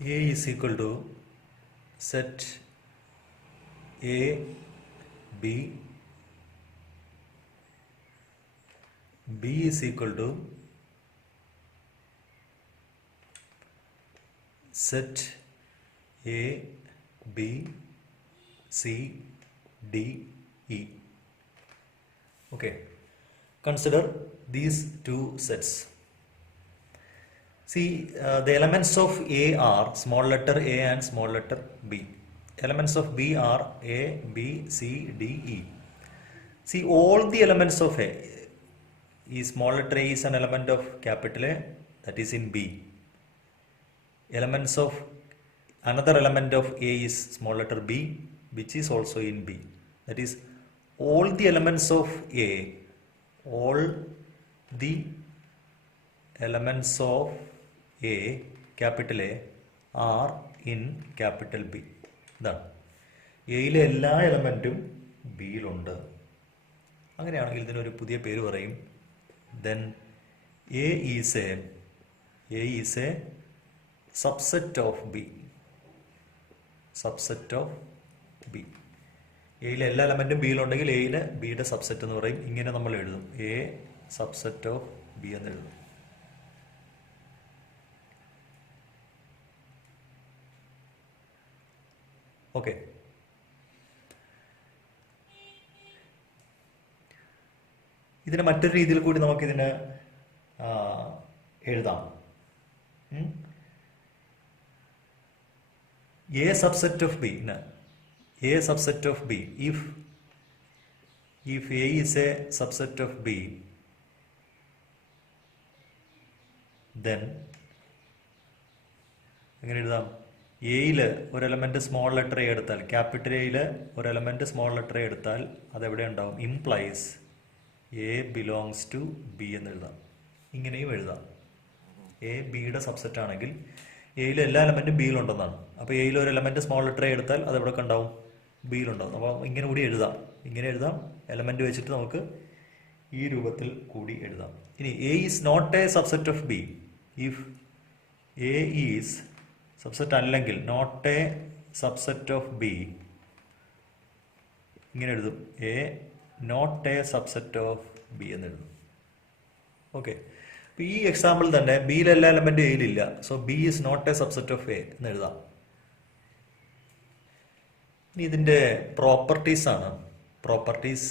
A is equal to set A, B, B is equal to set A, B, C, D, E. Okay, consider these two sets. See, the elements of A are small letter a and small letter b. Elements of B are A, B, C, D, E. See, all the elements of A, small letter A is an element of capital A, that is in B. Elements of another element of A is small letter b, which is also in B. That is, all the elements of A, all the elements of A, capital A, are in capital B. ഇതാണ് എയിലെ എല്ലാ എലമെൻറ്റും ബിയിലുണ്ട്. അങ്ങനെയാണെങ്കിൽ ഇതിനൊരു പുതിയ പേര് പറയും. Then A is a subset of B. Subset of B. എയിലെ എല്ലാ എലമെൻറ്റും ബിയിലുണ്ടെങ്കിൽ എയിലെ ബിയുടെ സബ്സെറ്റ് എന്ന് പറയും. ഇങ്ങനെ നമ്മൾ എഴുതും, എ സബ്സെറ്റ് ഓഫ് ബി എന്ന് എഴുതും. ഓക്കെ, ഇതിനെ മറ്റൊരു രീതിയിൽ കൂടി നമുക്കിതിന് എഴുതാം. A subset of B, A subset of B, if A is a subset of B, then എങ്ങനെ എഴുതാം? എയിൽ ഒരു എലമെന്റ് സ്മോൾ ലെറ്റർ എ എടുത്താൽ, ക്യാപിറ്റൽ എയിൽ ഒരു എലമെന്റ് സ്മോൾ ലെറ്റർ എ എടുത്താൽ അതെവിടെ ഉണ്ടാവും? Implies A belongs to B എന്ന് എഴുതാം. ഇങ്ങനെയും എഴുതാം. എ ബിയുടെ സബ്സെറ്റ് ആണെങ്കിൽ എയിലെ എല്ലാ എലമെന്റും ബിയിലുണ്ടെന്നാണ്. അപ്പോൾ എയിൽ ഒരു എലമെന്റ് സ്മോൾ ലെറ്റർ എ എടുത്താൽ അതെവിടെ ഉണ്ടാവും? ബിയിലുണ്ടാവും. അപ്പോൾ ഇങ്ങനെ കൂടി എഴുതാം. ഇങ്ങനെ എഴുതാം. എലമെന്റ് വെച്ചിട്ട് നമുക്ക് ഈ രൂപത്തിൽ കൂടി എഴുതാം. ഇനി A is not a subset of B. If A is subset അല്ലെങ്കിൽ not a subset of B, ഇങ്ങനെ എഴുതും, A not a subset of B എന്ന് എഴുതും. ഓക്കെ, അപ്പോൾ ഈ എക്സാമ്പിൾ തന്നെ ബിയിലെ എല്ലാ എലമെൻറ്റും എയിലില്ല. So B is not a subset of A എന്ന് എഴുതാം. ഇനി ഇതിൻ്റെ പ്രോപ്പർട്ടീസ് ആണ്. Properties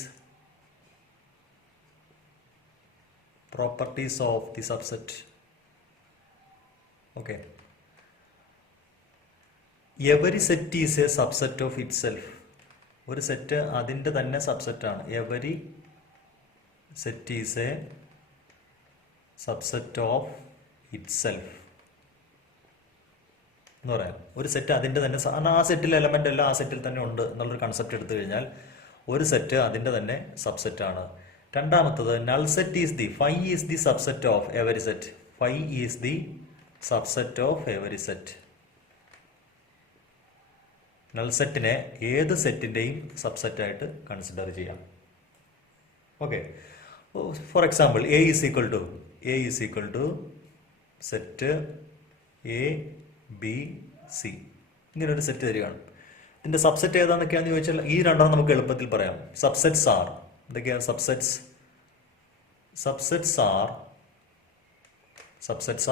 of the subset. Okay, every set is a subset of itself. ഒരു സെറ്റ് അതിൻ്റെ തന്നെ സബ്സെറ്റാണ്. Every set is a subset of itself എന്ന് പറയാം. ഒരു സെറ്റ് അതിൻ്റെ തന്നെ, ആ സെറ്റിലെ എലമെൻ്റ് എല്ലാം ആ സെറ്റിൽ തന്നെ ഉണ്ട് എന്നുള്ളൊരു കൺസെപ്റ്റ് എടുത്തു കഴിഞ്ഞാൽ ഒരു സെറ്റ് അതിൻ്റെ തന്നെ സബ്സെറ്റാണ്. രണ്ടാമത്തത്, null set is the, phi is the subset of every set. Phi is the subset of every set. Null സെറ്റിനെ ഏത് സെറ്റിൻ്റെയും സബ്സെറ്റായിട്ട് കൺസിഡർ ചെയ്യാം. Okay, for example A is equal to set A B C. ഇങ്ങനെ ഒരു സെറ്റ് തരികയാണ്. ഇതിൻ്റെ സബ്സെറ്റ് ഏതാണെന്നൊക്കെയാണെന്ന് ചോദിച്ചാൽ ഈ രണ്ടാം നമുക്ക് എളുപ്പത്തിൽ പറയാം. സബ്സെറ്റ്സ് ആർ, എന്തൊക്കെയാണ് subsets? Subsets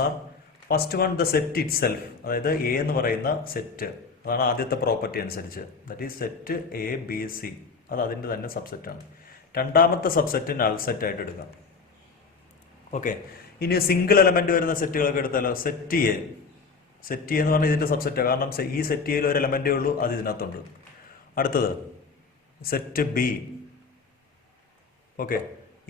are first one the set ഇറ്റ് സെൽഫ്, അതായത് എ എന്ന് പറയുന്ന സെറ്റ്, അതാണ് ആദ്യത്തെ പ്രോപ്പർട്ടി അനുസരിച്ച്. That is set A B C, അത് അതിൻ്റെ തന്നെ സബ്സെറ്റാണ്. രണ്ടാമത്തെ സബ്സെറ്റ് നൾ സെറ്റ് ആയിട്ട് എടുക്കാം. ഓക്കെ, ഇനി സിംഗിൾ എലമെന്റ് വരുന്ന സെറ്റുകളൊക്കെ എടുത്താലോ? സെറ്റ് എ എന്ന് പറഞ്ഞാൽ ഇതിൻ്റെ സബ്സെറ്റാണ്. കാരണം ഈ സെറ്റ് എയിൽ ഒരു എലമെന്റേ ഉള്ളൂ, അത് ഇതിനകത്തുണ്ട്. അടുത്തത് സെറ്റ് ബി. ഓക്കെ,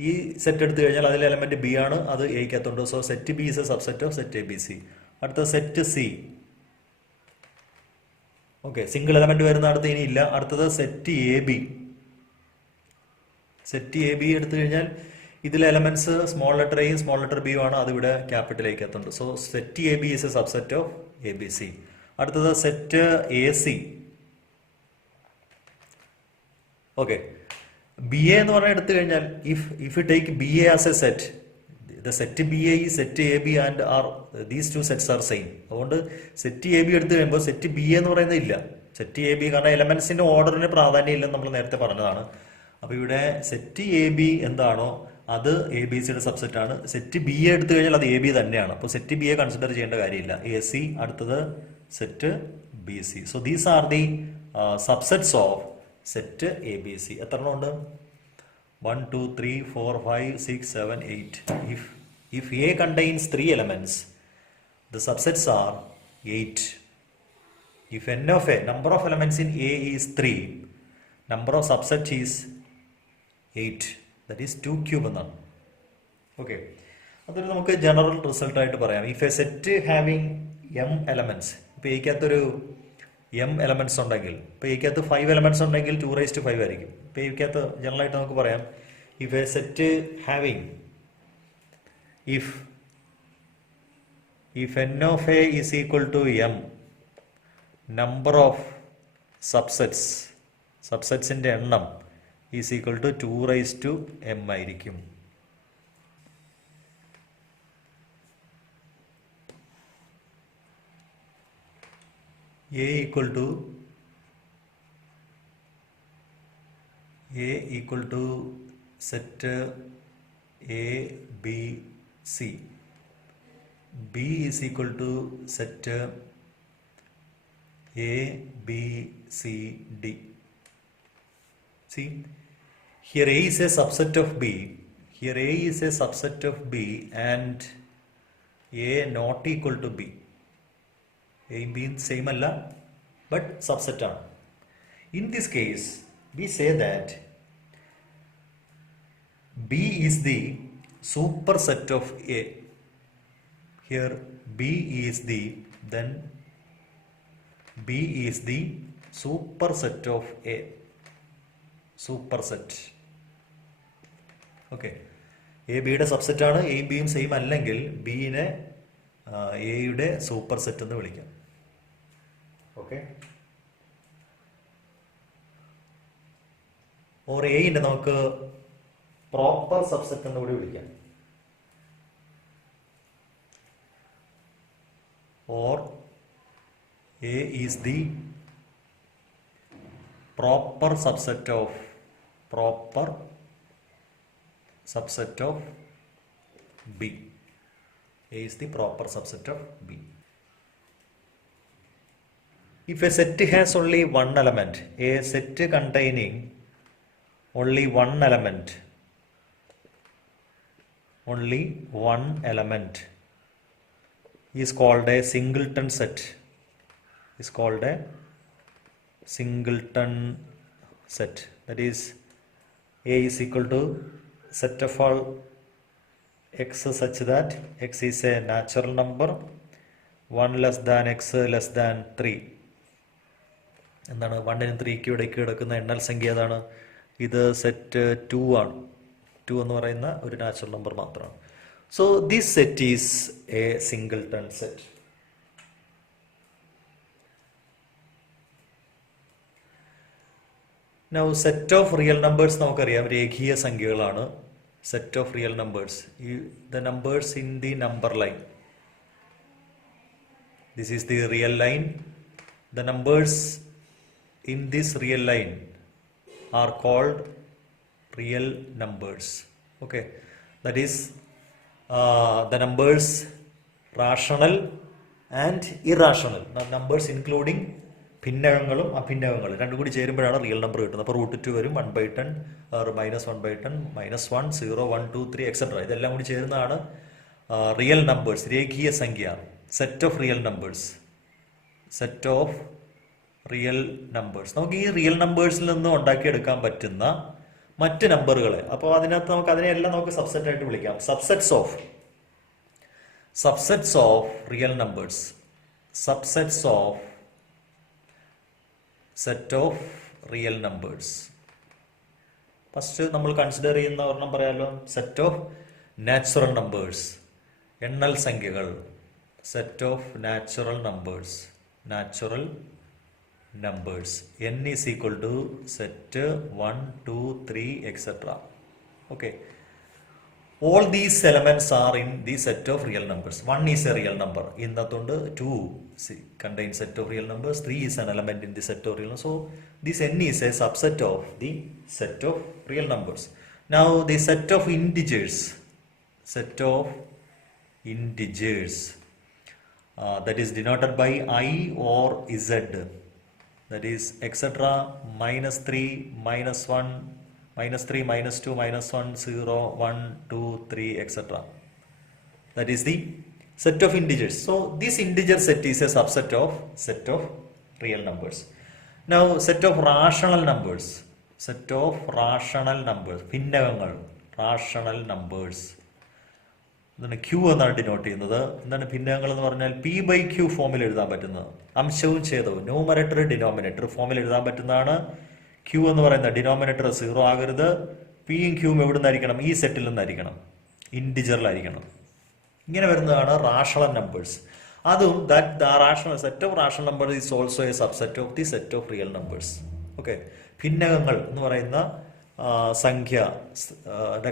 ഈ സെറ്റ് എടുത്തു കഴിഞ്ഞാൽ അതിലെ എലമെന്റ് ബി ആണ്, അത് എയ്ക്കകത്തുണ്ട്. So set B is a subset of set A B C. അടുത്തത് set C. Okay, single element വരുന്ന അടുത്ത് ഇനി ഇല്ല. അടുത്തത് set A B. Set A B എടുത്തു കഴിഞ്ഞാൽ ഇതിലെ എലമെന്റ്സ് സ്മോൾ ലെറ്റർ എയും സ്മോൾ ലെറ്റർ ബിയും ആണ്, അതിവിടെ ക്യാപിറ്റൽ എയ്ക്കകത്തുണ്ട്. So set A B is a subset of A B C. അടുത്തത് set A C. Okay, B A എന്ന് പറഞ്ഞാൽ എടുത്തു കഴിഞ്ഞാൽ if you take B A as a set, the set B A ഈ set A B and are these two sets are same. അതുകൊണ്ട് set A B എടുത്തു കഴിയുമ്പോൾ set B A എന്ന് പറയുന്നത് ഇല്ല. സെറ്റ് എ ബി കാരണം എലമെന്റ്സിന്റെ ഓർഡറിന് പ്രാധാന്യം ഇല്ലെന്ന് നമ്മൾ നേരത്തെ പറഞ്ഞതാണ്. അപ്പോൾ ഇവിടെ സെറ്റ് എ ബി എന്താണോ അത് എ ബി സിയുടെ സബ്സെറ്റ് ആണ്. സെറ്റ് ബി എ എടുത്തു കഴിഞ്ഞാൽ അത് എ ബി തന്നെയാണ്. അപ്പോൾ സെറ്റ് ബി എ കൺസിഡർ ചെയ്യേണ്ട കാര്യമില്ല. എ സി, അടുത്തത് set B C. So these are the subsets of set A B C. എത്ര എണ്ണം ഉണ്ട്? 1, 2, 3, 4, 5, 6, 7, 8. If A contains 3 elements, the subsets are 8. If n of A, number of elements in A is 3, number of subset is 8. That is 2 cube എന്നാണ്. ഓക്കെ, അതൊരു നമുക്ക് general result ആയിട്ട് പറയാം. If A set having m elements, ഇപ്പോൾ എയ്ക്കകത്തൊരു m elements ഉണ്ടെങ്കിൽ, ഇപ്പോൾ എയ്ക്കകത്ത് 5 elements ഉണ്ടെങ്കിൽ 2⁵5 ആയിരിക്കും. ഇപ്പോൾ എയ്ക്കകത്ത് ജനറലായിട്ട് നമുക്ക് പറയാം, if A set having if n of A is equal to m, number of subsetsന്റെ എണ്ണം is equal to 2⁻m ആയിരിക്കും. A equal to set A, B, C. B is equal to set A, B, C, D. See, here A is a subset of B. Here A is a subset of B and A not equal to B. A and B same alla, but subset ആണ്. In this case, we say that B is the superset of A. Here B is the superset of A. Superset. Okay. A ബിയുടെ സബ്സെറ്റ് ആണ്. എയും ബിയും സെയിം അല്ലെങ്കിൽ ബിനെ എയുടെ super set എന്ന് വിളിക്കാം. ഓക്കെ, ഓർ എയിനെ നമുക്ക് പ്രോപ്പർ സബ്സെറ്റ് എന്ന് കൂടി വിളിക്കാം. Or A is the proper subset of B. A is the proper subset of B. If a set has only one element, a set containing only one element is called a singleton set. Singleton set. That is, A is equal to set of all x such that x is a natural number 1 less than x less than 3. എന്താണ് 1നും 3ക്കും ഇടയ്ക്ക് കിടക്കുന്ന എണ്ണൽ സംഖ്യ ഏതാണ്? ഇത് സെറ്റ് 2 ആണ്. 2 എന്ന് പറയുന്ന ഒരു നാച്ചുറൽ നമ്പർ മാത്രമാണ്. So this set is A singleton set. Now set of real numbers നമുക്കറിയാം രേഖീയ സംഖ്യകളാണ്. Set of real numbers, the numbers in the number line. This is the real line. The numbers in this real line are called real numbers. Okay, that is the numbers rational and irrational. Now numbers including ഭിന്നകങ്ങളും അഭിന്നകങ്ങളും രണ്ടും കൂടി ചേരുമ്പോഴാണ് real number കിട്ടുന്നത്. അപ്പോൾ √2 വരും, 1/10 -1/10 -1 0 1 2 3 എക്സെട്ര. ഇതെല്ലാം കൂടി ചേരുന്നതാണ് റിയൽ നമ്പേഴ്സ്, രേഖീയ സംഖ്യ. Set of real numbers. നമുക്ക് ഈ റിയൽ നമ്പേഴ്സിൽ നിന്ന് ഉണ്ടാക്കിയെടുക്കാൻ പറ്റുന്ന മറ്റ് നമ്പറുകളെ, അപ്പോൾ അതിനകത്ത് നമുക്ക് അതിനെയെല്ലാം നമുക്ക് സബ്സെറ്റ് ആയിട്ട് വിളിക്കാം. Subsets of real numbers. Subsets of set of real numbers. First നമ്മൾ കൺസിഡർ ചെയ്യുന്ന ഒരെണ്ണം പറയാമല്ലോ, സെറ്റ് ഓഫ് നാച്ചുറൽ നമ്പേഴ്സ്, എണ്ണൽ സംഖ്യകൾ. Set of natural numbers n is equal to set 1 2 3 etc. Okay, All these elements are in the set of real numbers. 1 is a real number. In that 2 contains set of real numbers. 3 is an element in the set of real numbers. So this n is a subset of the set of real numbers. Now the set of integers. Set of integers. That is denoted by I or Z. That is etc. minus 3, minus 1, minus 3, minus 2, minus 1, 0, 1, 2, 3, etc. That is the set of integers. So this integer set is a subset of set of real numbers. Now set of rational numbers. Set of rational numbers. ഭിന്നകങ്ങൾ rational numbers. എന്താണ് ക്യൂ എന്നാണ് ഡിനോട്ട് ചെയ്യുന്നത്. എന്താണ് ഭിന്നകങ്ങൾ എന്ന് പറഞ്ഞാൽ P by Q ഫോമിൽ എഴുതാൻ പറ്റുന്നത്. അംശവും ഛേദവും ന്യൂമറേറ്റർ ഡിനോമിനേറ്റർ ഫോമിൽ എഴുതാൻ പറ്റുന്നതാണ്. ക്യൂ എന്ന് പറയുന്ന ഡിനോമിനേറ്റർ 0 ആകരുത്. പിയും ക്യൂവും എവിടെ നിന്നായിരിക്കണം? ഈ സെറ്റിൽ നിന്നായിരിക്കണം, ഇൻഡിജറിലായിരിക്കണം. ഇങ്ങനെ വരുന്നതാണ് റാഷണൽ നമ്പേഴ്സ്. അതും rational set of rational number is also a subset of the set of real numbers. Okay, ഭിന്നകങ്ങൾ എന്ന് പറയുന്ന സംഖ്യ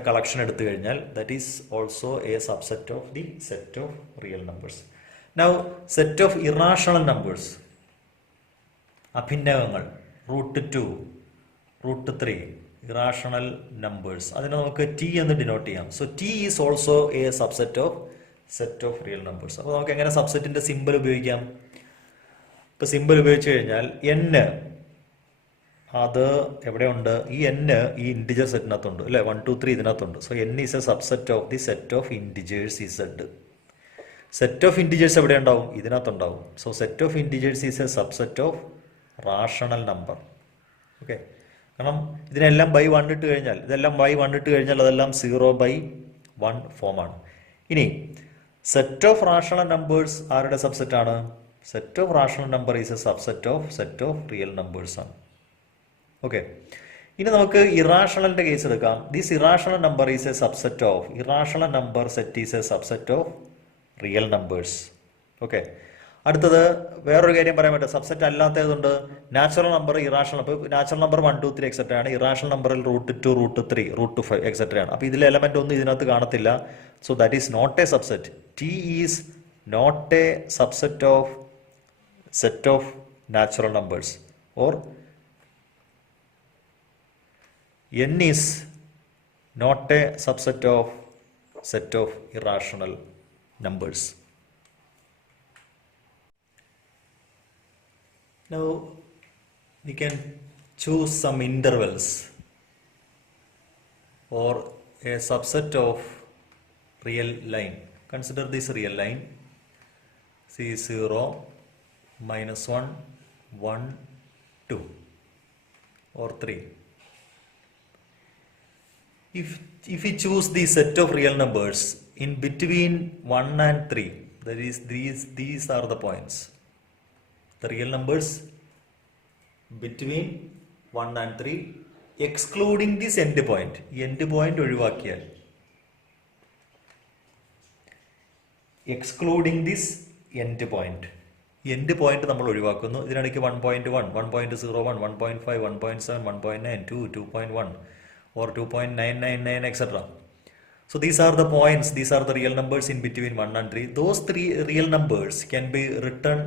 കളക്ഷൻ എടുത്തു കഴിഞ്ഞാൽ that is also a subset of the set of real numbers. Now set of irrational numbers, അഭിന്നകങ്ങൾ √2, √3 irrational numbers. അതിനെ നമുക്ക് T എന്ന് ഡിനോട്ട് ചെയ്യാം. So T is also a subset of set of real numbers. അപ്പോൾ നമുക്ക് എങ്ങനെ സബ്സെറ്റിന്റെ സിമ്പിൾ ഉപയോഗിക്കാം? ഇപ്പൊ സിമ്പിൾ ഉപയോഗിച്ച് കഴിഞ്ഞാൽ n അത് എവിടെയുണ്ട്? ഈ n ഈ ഇൻഡിജർ സെറ്റിനകത്തുണ്ട് അല്ലെ, 1, 2, 3 ഇതിനകത്തുണ്ട്. So n is a subset of the set of integers Z. Set of integers എവിടെ ഉണ്ടാവും? ഇതിനകത്തുണ്ടാവും. So set of integers is a subset of rational number. Okay, കാരണം ഇതിനെല്ലാം ബൈ 1 ഇട്ട് കഴിഞ്ഞാൽ, ഇതെല്ലാം ബൈ 1 ഇട്ട് കഴിഞ്ഞാൽ അതെല്ലാം 0/1 ഫോമാണ്. ഇനി സെറ്റ് ഓഫ് റാഷണൽ നമ്പേഴ്സ് ആരുടെ സബ്സെറ്റ് ആണ്? Set of rational number is a subset of set of real numbers ആണ്. ഓക്കെ, ഇനി നമുക്ക് ഇറാഷണലിന്റെ കേസ് എടുക്കാം. This irrational number is a subset of irrational number set is a subset of real numbers. Okay, അടുത്തത് വേറൊരു കാര്യം പറയാൻ പറ്റും. സബ്സെറ്റ് അല്ലാത്തതുണ്ട് നാച്ചുറൽ നമ്പർ, ഇറാഷണൽ. അപ്പോൾ നാച്ചുറൽ നമ്പർ 1, 2, 3 എക്സെട്ര ആണ്. ഇറാഷണൽ നമ്പറിൽ √2, √3, √5 എക്സെട്ര ആണ്. അപ്പോൾ ഇതിലെ എലമെന്റ് ഒന്നും ഇതിനകത്ത് കാണത്തില്ല. So that is not a subset. T is not a subset of set of natural numbers or n is not a subset of set of irrational numbers. Now we can choose some intervals or a subset of real line. Consider this real line. See 0, -1, 1, 2 or 3. If we choose the set of real numbers in between 1 and 3, that is these are the points. The real numbers between 1 and 3 excluding this end point. End point ഒഴിവാക്കിയാൽ, excluding this end point. End point നമ്മൾ ഒഴിവാക്കുന്നു. ഇതിനിടയ്ക്ക് 1.1, 1.01, 1.5, 1.7, 1.9, 2, 2.1 or 2.999, etc. So these are the points, these are the real numbers in between 1 and 3. Those 3 real numbers can be written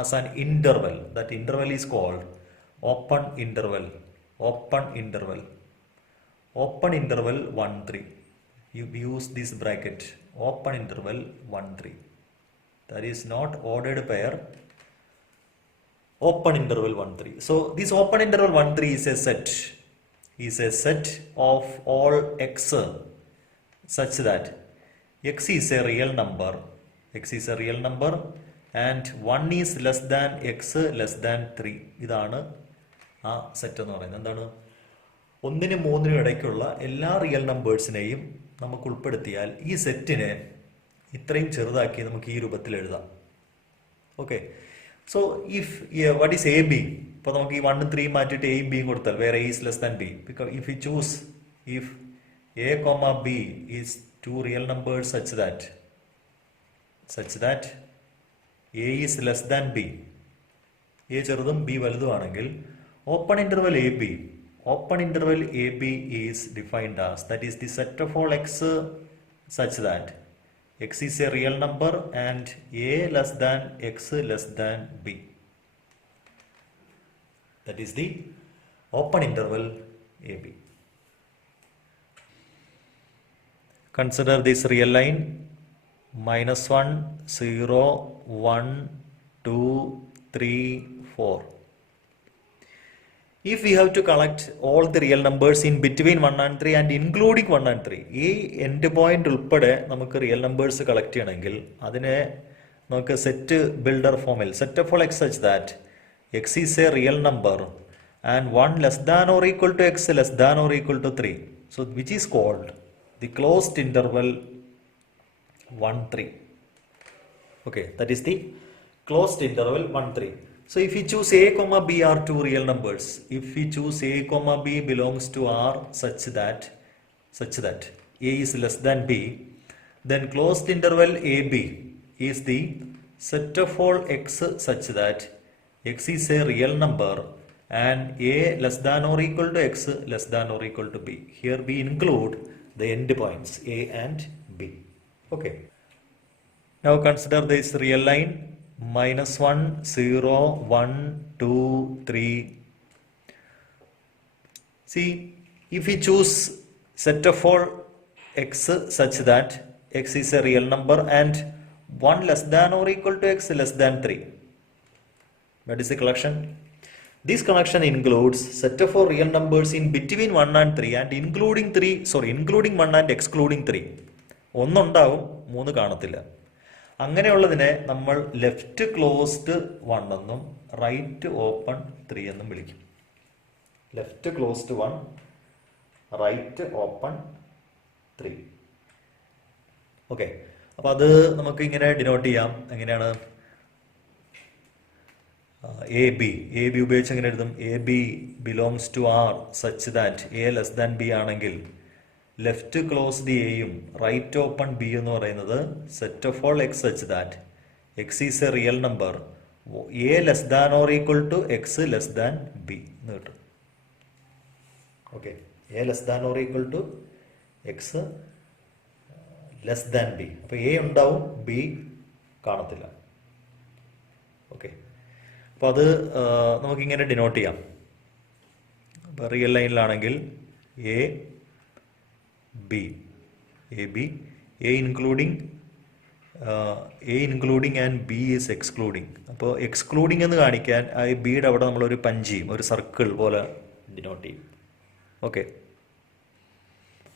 as an interval. That interval is called open interval. Open interval. Open interval 1, 3. You use this bracket. Open interval 1, 3. That is not ordered pair. Open interval 1, 3. So this open interval 1, 3 is a set of all x such that x is a real number. X is a real number and 1 is less than x less than 3. ഇതാണ് ആ സെറ്റ് എന്ന് പറയുന്നത്. എന്താണ്? 1നും 3നും ഇടയ്ക്കുള്ള എല്ലാ റിയൽ നമ്പേഴ്സിനെയും നമുക്ക് ഉൾപ്പെടുത്തിയാൽ ഈ സെറ്റിനെ ഇത്രയും ചെറുതാക്കി നമുക്ക് ഈ രൂപത്തിൽ എഴുതാം. Okay, so if what is A B? ഇപ്പോൾ നമുക്ക് ഈ 1, 3 മാറ്റിയിട്ട് എയും ബിയും കൊടുത്താൽ വേറെ A is less than B. Because if you choose if A comma B is 2 real numbers such that A is less than B, A ചെറുതും B വലുതുമാണെങ്കിൽ open interval A B open interval AB is defined as, that is the set of all x such that x is a real number and a less than x less than b. That is the open interval AB. Consider this real line -1, 0, 1, 2, 3, 4. If we have to collect all the real numbers in between 1 and 3 and including 1 and 3, ഈ end point ഉൾപ്പെടെ നമുക്ക് real numbers collect ചെയ്യണമെങ്കിൽ അതിനെ നമുക്ക് set builder ഫോമിൽ set of all x such that x is a real number and 1 less than or equal to x less than or equal to 3. So which is called the closed interval 1 3. Okay, that is the closed interval 1 3. So if we choose a comma b are two real numbers, if we choose a comma b belongs to R such that a is less than b, then closed interval AB is the set of all x such that x is a real number and a less than or equal to x less than or equal to b. Here we include the end points a and b. Okay. Now consider this real line -1, 0, 1, 2, 3. See, if we choose set of all x such that x is a real number and 1 less than or equal to x less than 3. That is the collection. This collection includes set of all real numbers in between 1 and 3 and including 1 and excluding 3. ഒന്നുണ്ടാവും, 3 കാണത്തില്ല. അങ്ങനെയുള്ളതിനെ നമ്മൾ left closed 1 എന്നും right open 3 എന്നും വിളിക്കും. Left closed 1, right open 3. Okay, അപ്പോൾ അത് നമുക്ക് ഇങ്ങനെ ഡിനോട്ട് ചെയ്യാം. എങ്ങനെയാണ്? എ ബി ഉപയോഗിച്ച് എങ്ങനെ എഴുതും? A B belongs to R such that A less than B ആണെങ്കിൽ ലെഫ്റ്റ് ക്ലോസ് ദി എയും റൈറ്റ് ഓപ്പൺ ബി എന്ന് പറയുന്നത് set of all x such that x is a real number A less than or equal to x less than B എന്ന് കിട്ടും. Okay, A less than or equal to x less than B. അപ്പോൾ A ഉണ്ടാവും, B കാണത്തില്ല. Okay, അപ്പോൾ അത് നമുക്കിങ്ങനെ denote ചെയ്യാം. അപ്പോൾ റിയൽ ലൈനിലാണെങ്കിൽ A B A including and B is excluding. അപ്പോൾ എക്സ്ക്ലൂഡിങ് എന്ന് കാണിക്കാൻ ആ ബിയുടെ അവിടെ നമ്മളൊരു പഞ്ച് ചെയ്യും, ഒരു സർക്കിൾ പോലെ ഡിനോട്ട് ചെയ്യും. ഓക്കെ,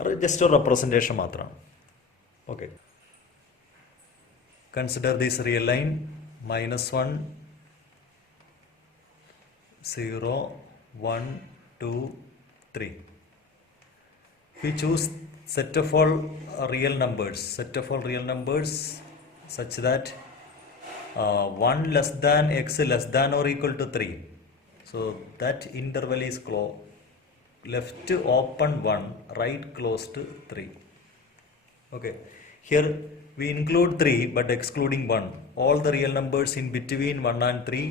അത് ജസ്റ്റ് ഒരു റെപ്രസെൻറ്റേഷൻ മാത്രമാണ്. Okay, consider this real line -1, 0, 1, 2, 3. We choose set of all real numbers such that 1 less than x less than or equal to 3. So that interval is closed. Left open 1, right closed 3. Okay, here we include 3 but excluding 1. All the real numbers in between 1 and 3,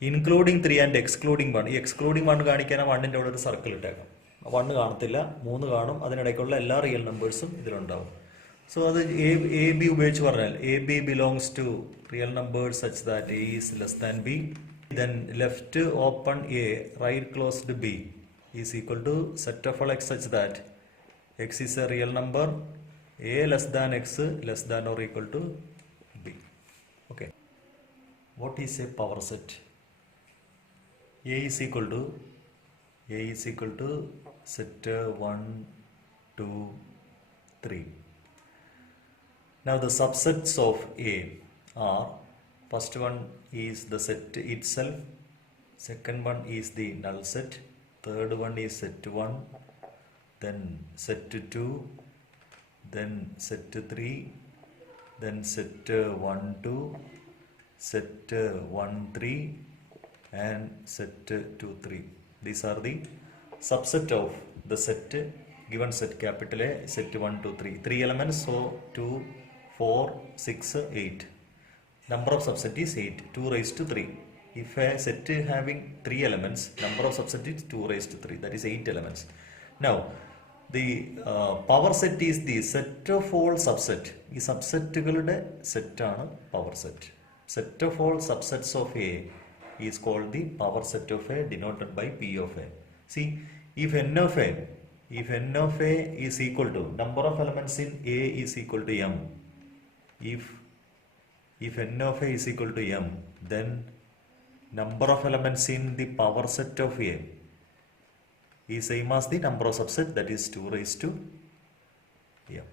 including 3 and excluding 1. ഈ എക്സ്ക്ലൂഡിങ് 1 കാണിക്കാൻ 1ൻ്റെ അവിടെ ഒരു സർക്കിൾ ഇട്ടേക്കാം. 1 കാണത്തില്ല, 3 കാണും. അതിനിടയ്ക്കുള്ള എല്ലാ റിയൽ നമ്പേഴ്സും ഇതിലുണ്ടാവും. സോ അത് എ ബി ഉപയോഗിച്ച് പറഞ്ഞാൽ A B belongs to real numbers such that A is less than B. Then left open A, right closed B is equal to set of all x such that x is a real number A less than x less than or equal to B. Okay, what is a power set? A is equal to set 1, 2, 3. Now the subsets of A are, first one is the set itself, second one is the null set, third one is set 1, then set 2, then set 3, then set 1, 2, set 1, 3 and set 2, 3. These are the subset of the set, given set capital A, set 1, 2, 3. 3 elements, so 2, 4, 6, 8. Number of subset is 8, 2 raised to 3. If a set having 3 elements, number of subset is 2 raised to 3, that is 8 elements. Now, the power set is the set of all subset. ഈ സബ്സെറ്റുകളുടെ സെറ്റാണ് power set. Set of all subsets of A is called the power set of A, denoted by P of A. See, if n of A is equal to number of elements in A is equal to m. If n of A is equal to m, then number of elements in the power set of A is same as the number of subset, that is 2 raised to m.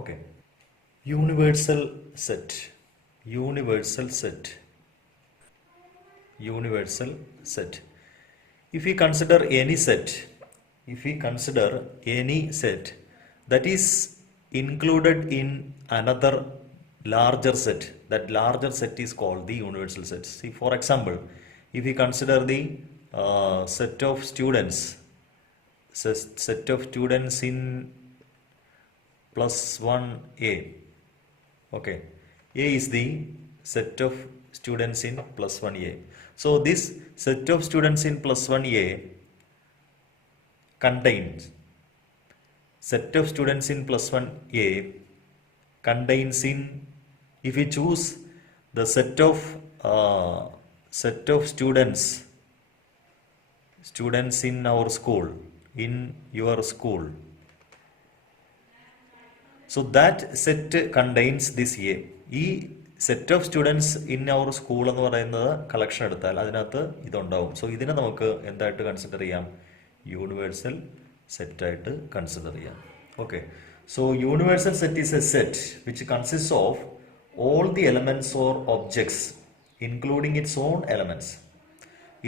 Okay. Universal set. If we consider any set that is included in another larger set, that larger set is called the universal set. See, for example, if we consider the set of students in plus 1A. Okay, A is the set of students in plus 1A. So this set of students in plus 1A contains in, if we choose the set of students in our school, in your school, so that set contains this A. ഈ set of students in our school എന്ന് പറയുന്നത് കളക്ഷൻ എടുത്താൽ അതിനകത്ത് ഇതുണ്ടാവും. സോ ഇതിനെ നമുക്ക് എന്തായിട്ട് കൺസിഡർ ചെയ്യാം? യൂണിവേഴ്സൽ സെറ്റായിട്ട് കൺസിഡർ ചെയ്യാം. Okay, so universal set is A set which consist of all the elements or objects including its own elements.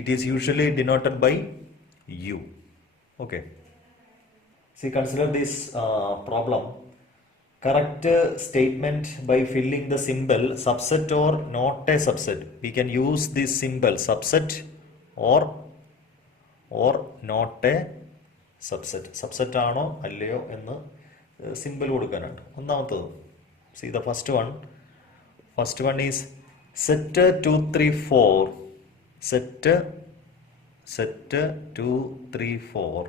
It is usually denoted by U. Okay, see, consider this problem. Correct statement by filling the symbol subset or not a subset. We can use this symbol subset or not a subset. Subset ആണോ അല്ലയോ എന്ന് സിമ്പിൾ കൊടുക്കാനുണ്ട്. ഒന്നാമത്തത്, see the first one is set 2 3 4, set 2 3 4,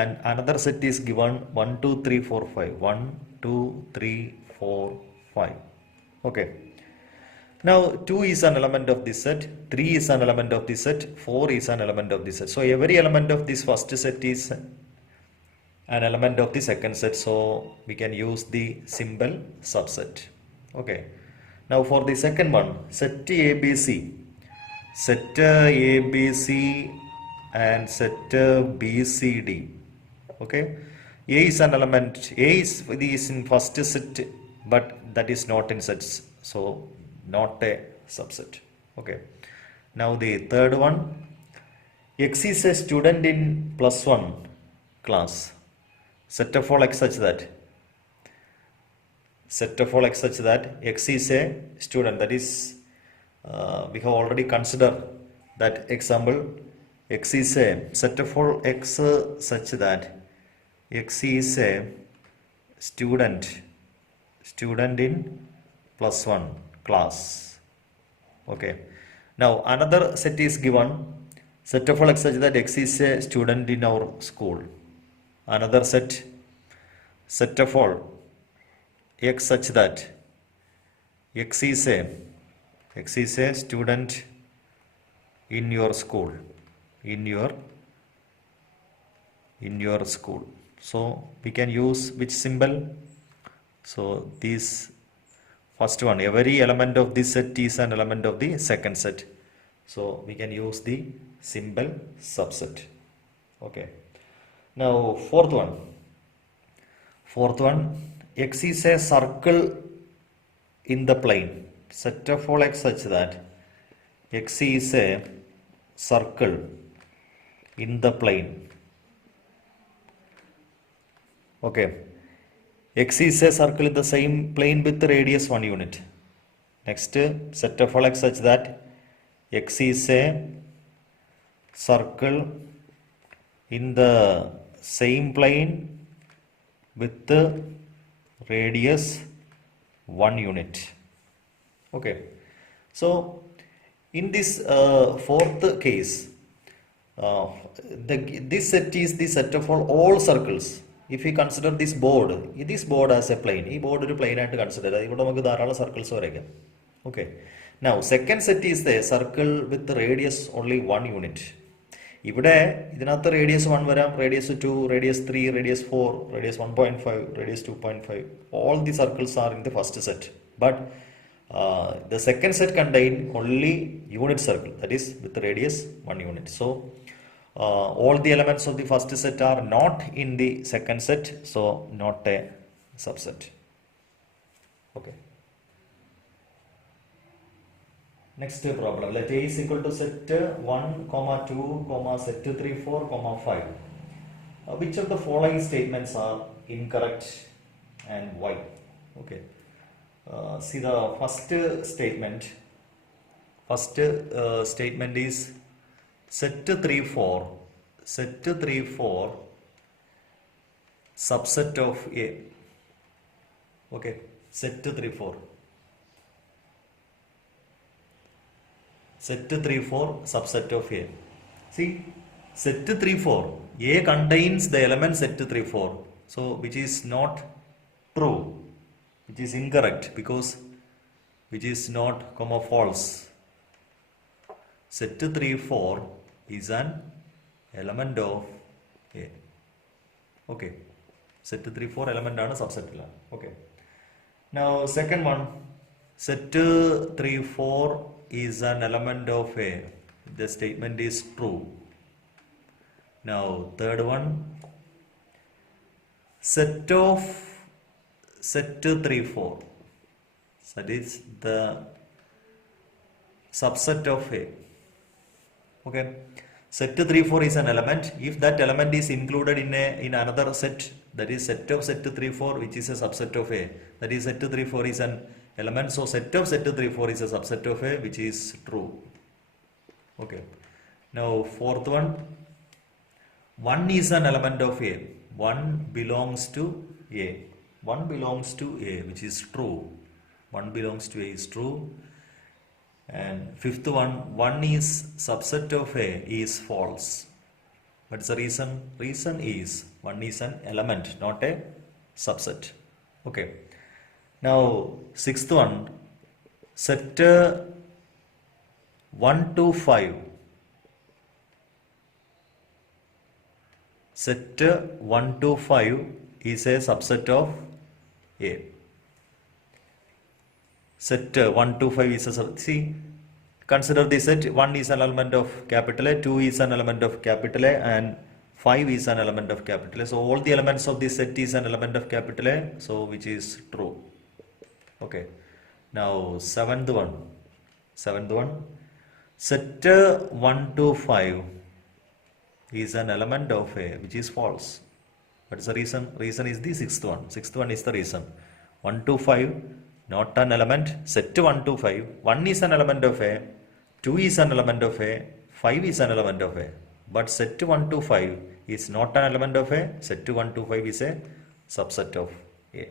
and another set is given 1 2 3 4 5, 1 2 3 4 5. Okay, now 2 is an element of this set, 3 is an element of this set, 4 is an element of this set. So every element of this first set is an element of the second set, so we can use the symbol subset. Okay, now for the second one, set ABC and set BCD. Okay, A is an element, A is in first set, but that is not in sets, so not a subset. Okay, now the third one, X is a student in plus 1 class. Set of all X such that X is a student, that is we have already considered that example. X is a set of all X such that X is a student in plus 1 class. Okay, now another set is given, set of all X such that X is a student in our school. Another set of all X such that X is a student in your school, in your school. So we can use which symbol? So this first one, every element of this set is an element of the second set, so we can use the symbol subset. Okay, now fourth one, X is a circle in the plane. Set of all X such that X is a circle in the plane. Okay, X is a circle in the same plane with the radius 1 unit. Next, set of all X such that X is a circle in the same plane with the radius 1 unit. Okay, so In this fourth case, uh, this set is the set of all circles. If we consider this board as a plane, this board is a plane and consider it. Circles. Okay. Now, second set is the circle with the radius only 1 unit. ഇവിടെ ഇതിനകത്ത് റേഡിയസ് 1 വരാം, റേഡിയസ് 2, റേഡിയസ് 3, റേഡിയസ് 4, റേഡിയസ് 1.5, റേഡിയസ് 2.5. All the circles are in the first set. But the second set contain only unit circle, that is with the radius 1 unit. So all the elements of the first set are not in the second set, so not a subset. Okay. Next problem. Let A is equal to set 1, 2, set 3, 4, 5. Which of the following statements are incorrect and why? Okay. See the first statement. First statement is set 3, 4. Set 3, 4 subset of A. Okay. Set 3, 4. Set 3, 4 subset of A. See, set 3, 4. A contains the element set 3, 4. So, which is not true, which is incorrect because which is not false. Set 3, 4 is an element of A. Okay. Set 3, 4 element ആണ് subset. Okay. Now, second one. Set 3, 4 is an element of A. The statement is true. Now, third one. Set 3, 4. That is the subset of A. Okay. Set 3, 4 is an element. If that element is included in another set, that is set of set 3, 4, which is a subset of A. That is set 3, 4 is an element. So set of set 3, 4 is a subset of A, which is true. Okay. Now fourth one. 1 is an element of A. 1 belongs to A. 1 belongs to A, which is true. 1 belongs to A is true. And fifth one. 1 is subset of A is false. What's the reason? Reason is 1 is an element, not a subset. Okay. Now, sixth one, set 1 to 5. Set 1 to 5 is a subset of A. Set 1 to 5 is a subset. See, consider the set 1 is an element of capital A, 2 is an element of capital A, and 5 is an element of capital A. So, all the elements of this set is an element of capital A, so which is true. Okay. Now, seventh one. Set 1 to 5 is an element of A, which is false. What is the reason? Reason is the sixth one. Sixth one is the reason. 1 to 5, not an element. Set 1 to 5. 1 is an element of A. 2 is an element of A. 5 is an element of A. But set 1 to 5 is not an element of A. Set 1 to 5 is a subset of A.